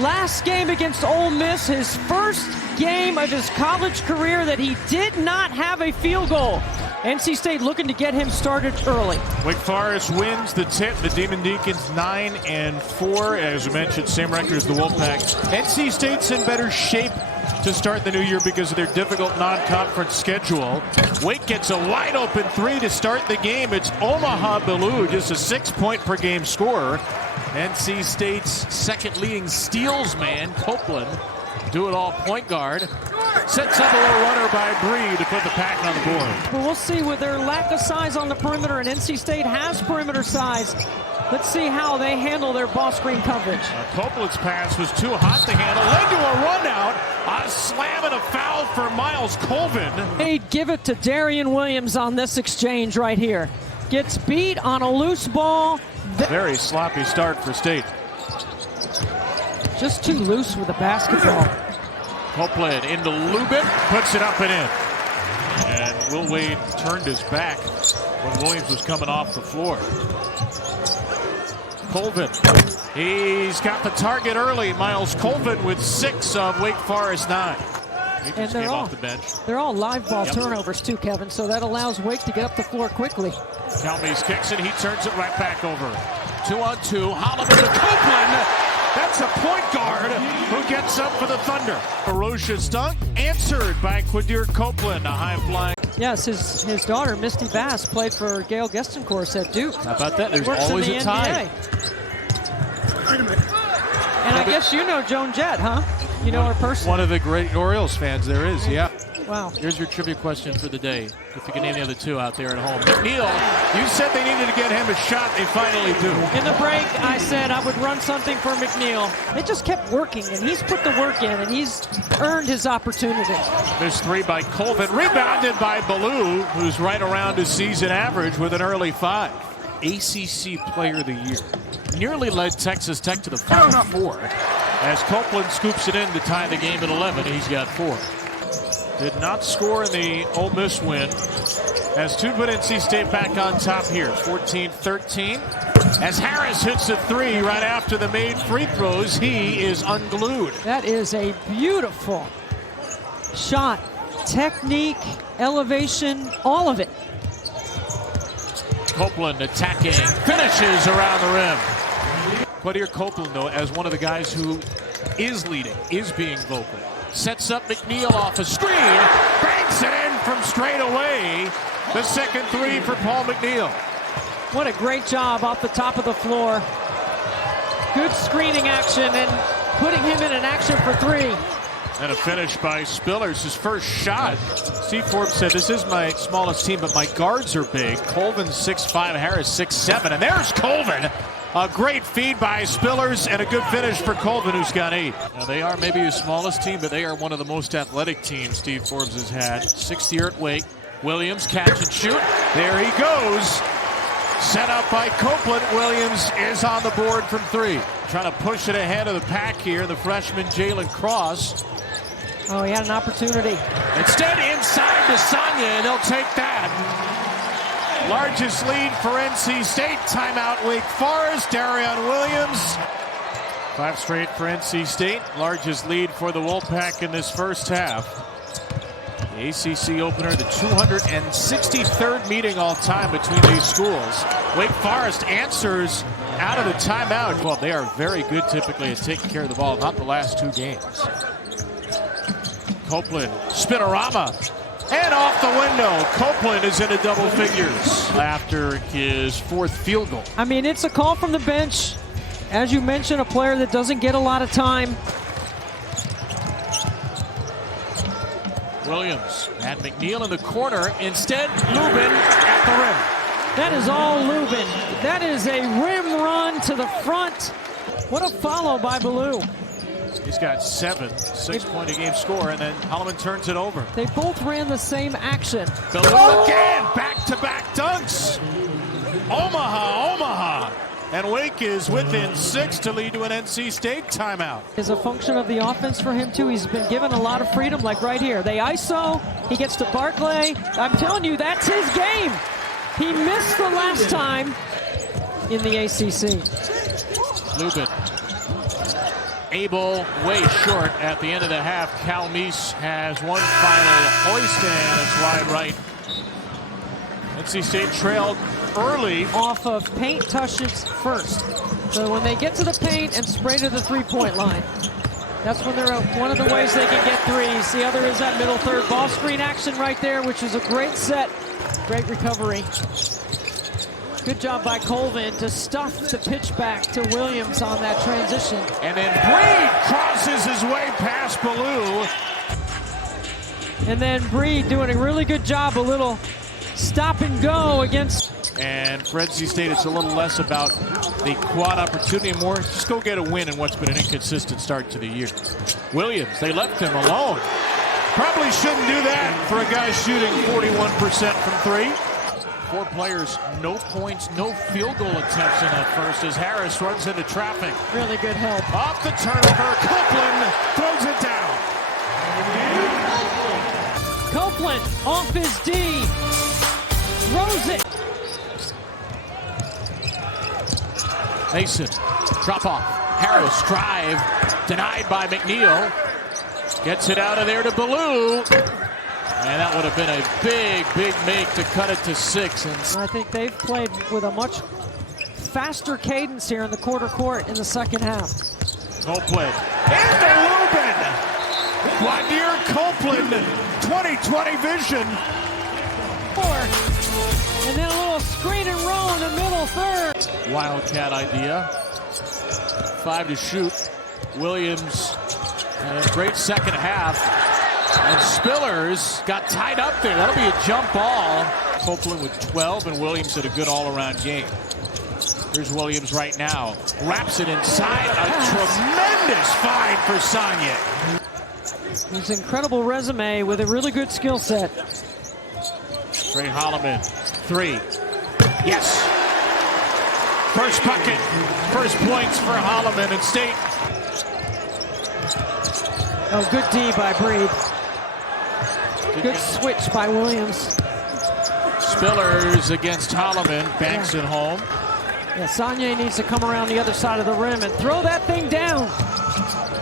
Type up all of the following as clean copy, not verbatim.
last game against Ole Miss, his first game of his college career that he did not have a field goal. NC State looking to get him started early. Wake Forest wins the tip. The Demon Deacons 9-4. As we mentioned, same record as the Wolfpack. NC State's in better shape to start the new year because of their difficult non-conference schedule. Wake gets a wide open three to start the game. It's Omaha Biliew, just a 6-point per game scorer. NC State's second leading steals man, Copeland, do-it-all point guard. Sets up a little runner by Bree to put the pack on the board. Well, we'll see with their lack of size on the perimeter, and NC State has perimeter size. Let's see how they handle their ball screen coverage. Copeland's pass was too hot to handle. Led to a run out, a slam and a foul for Myles Colvin. They give it to Darrion Williams on this exchange right here. Gets beat on a loose ball. Very sloppy start for State. Just too loose with the basketball. Copeland into Lubin, puts it up and in. And Will Wade turned his back when Williams was coming off the floor. Colvin, he's got the target early. Myles Colvin with 6 of Wake Forest 9. He just came off the bench. They're all live ball turnovers too, Kevin, so that allows Wake to get up the floor quickly. Calmes kicks it, he turns it right back over. 2-on-2, Holliman to Copeland. That's a point guard who gets up for the Thunder. Ferocious dunk answered by Quadir Copeland, a high-flying. Yes, his daughter, Misty Bass, played for Gail Gestencourse at Duke. How about that? There's always a tie. And I guess you know Joan Jett, huh? You know her personally. One of the great Orioles fans there is, yeah. Wow. Here's your trivia question for the day, if you can name the other two out there at home. McNeil, you said they needed to get him a shot. They finally do. In the break, I said I would run something for McNeil. They just kept working, and he's put the work in, and he's earned his opportunity. This three by Colvin, rebounded by Biliew, who's right around his season average with an early 5. ACC Player of the Year. Nearly led Texas Tech to the Final Four. As Copeland scoops it in to tie the game at 11, he's got 4. Did not score in the Ole Miss win. Has 2 put NC State back on top here. 14-13. As Harris hits a 3 right after the made free throws, he is unglued. That is a beautiful shot. Technique, elevation, all of it. Copeland attacking, finishes around the rim. Quadir Copeland, though, as one of the guys who is leading, is being vocal. Sets up McNeil off a screen, banks it in from straight away. The second 3 for Paul McNeil. What a great job off the top of the floor. Good screening action and putting him in an action for 3. And a finish by Spillers, his first shot. Steve Forbes said, this is my smallest team, but my guards are big. Colvin 6'5", Harris 6'7", and there's Colvin. A great feed by Spillers and a good finish for Colvin, who's got 8. Now they are maybe his smallest team, but they are one of the most athletic teams Steve Forbes has had. 6th year at Wake. Williams catch and shoot. There he goes. Set up by Copeland. Williams is on the board from 3. Trying to push it ahead of the pack here, the freshman Jalen Cross. Oh, he had an opportunity. Instead, inside to Sonia, and they'll take that. Largest lead for NC State. Timeout Wake Forest. Darrion Williams. 5 straight for NC State. Largest lead for the Wolfpack in this first half. The ACC opener, the 263rd meeting all time between these schools. Wake Forest answers out of the timeout. Well, they are very good typically at taking care of the ball, not the last 2 games. Copeland, spinorama, and off the window. Copeland is into double figures after his 4th field goal. I mean, it's a call from the bench. As you mentioned, a player that doesn't get a lot of time. Williams and McNeil in the corner. Instead, Lubin at the rim. That is all Lubin. That is a rim run to the front. What a follow by Biliew. He's got 7, 6-point-a-game score, and then Holliman turns it over. They both ran the same action. Biliew again, back-to-back dunks. Omaha. And Wake is within 6 to lead to an NC State timeout. Is a function of the offense for him, too. He's been given a lot of freedom, like right here. They ISO, he gets to Barclay. I'm telling you, that's his game. He missed the last time in the ACC. Lubin. Abel way short at the end of the half. Cal Meese has one final hoist, and it's wide right. NC State trailed early. Off of paint touches first. So when they get to the paint and spray to the three-point line, that's when they're one of the ways they can get threes. The other is that middle third ball screen action right there, which is a great set. Great recovery. Good job by Colvin to stuff the pitch back to Williams on that transition. And then Breed crosses his way past Biliew. And then Breed doing a really good job, a little stop and go against. And for NC State, it's a little less about the quad opportunity and more just go get a win in what's been an inconsistent start to the year. Williams, they left him alone. Probably shouldn't do that for a guy shooting 41% from three. 4 players, no points, no field goal attempts in that first as Harris runs into traffic. Really good help. Off the turnover, Copeland throws it down. Copeland off his D, throws it. Mason, drop off. Harris, drive, denied by McNeil. Gets it out of there to Biliew. And that would have been a big make to cut it to 6. And I think they've played with a much faster cadence here in the quarter court in the second half. Copeland into Lubin. Quadir Copeland, 20/20 vision. 4. And then a little screen and roll in the middle third. Wildcat idea. 5 to shoot. Williams, and a great second half. And Spillers got tied up there. That'll be a jump ball. Copeland with 12, and Williams had a good all-around game. Here's Williams right now. Wraps it inside. A tremendous find for Sonye. His incredible resume with a really good skill set. Trey Holloman, 3. Yes. First bucket. First points for Holloman and State. Oh, good D by Breed. Good switch by Williams. Spillers against Holloman. Banks it home. Yeah, Sonye needs to come around the other side of the rim and throw that thing down.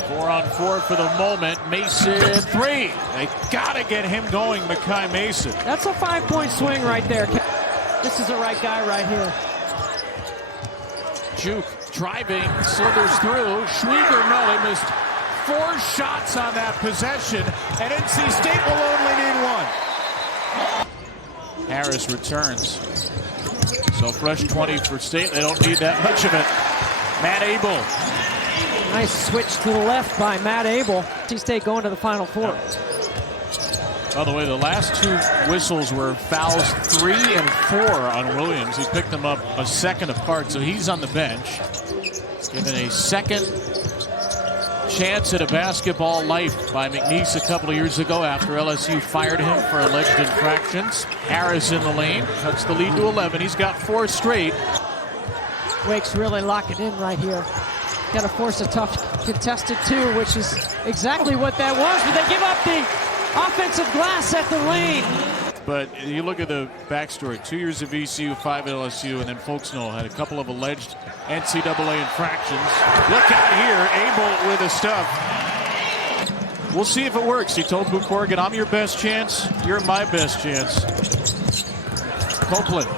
4-on-4 for the moment. Mason, 3. They gotta get him going, Makai Mason. That's a 5-point swing right there. This is the right guy right here. Juke driving, slithers through. Schwieger, no, they missed 4 shots on that possession, and NC State will only need 1. Harris returns. So fresh 20 for State. They don't need that much of it. Matt Abel. Nice switch to the left by Matt Abel. NC State going to the Final Four. By the way, the last 2 whistles were fouls 3 and 4 on Williams. He picked them up a second apart, so he's on the bench. Given a second chance at a basketball life by McNeese a couple of years ago after LSU fired him for alleged infractions. Harris in the lane, cuts the lead to 11. He's got 4 straight. Wake's really locking in right here. Got to force a tough contested 2, which is exactly what that was, but they give up the offensive glass at the lane. But you look at the backstory, 2 years of VCU, 5 at LSU, and then Folksnell had a couple of alleged NCAA infractions. Look out here, Abel with the stuff. We'll see if it works. He told Boo Corrigan, I'm your best chance, you're my best chance. Copeland,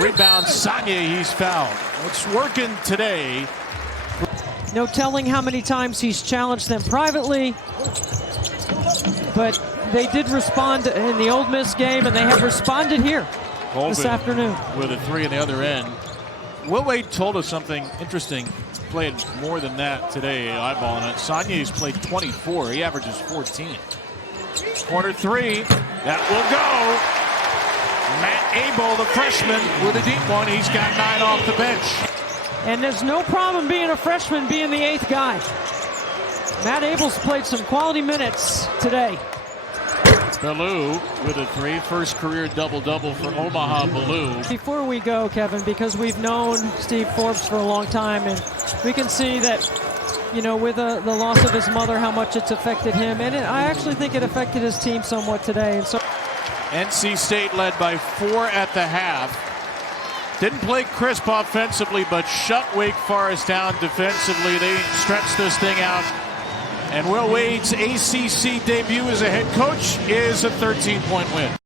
rebound, Sonye, he's fouled. It's working today. No telling how many times he's challenged them privately, but they did respond in the Ole Miss game, and they have responded here this afternoon. With a 3 on the other end. Will Wade told us something interesting. Played more than that today, eyeballing it. Sonye's played 24. He averages 14. Corner 3. That will go. Matt Abel, the freshman, with a deep one. He's got 9 off the bench. And there's no problem being a freshman, being the 8th guy. Matt Abel's played some quality minutes today. Biliew with a 3, first career double-double for Omaha Biliew. Before we go, Kevin, because we've known Steve Forbes for a long time, and we can see that, you know, with the loss of his mother, how much it's affected him, and I actually think it affected his team somewhat today. And so, NC State led by 4 at the half. Didn't play crisp offensively, but shut Wake Forest down defensively. They stretched this thing out. And Will Wade's ACC debut as a head coach is a 13-point win.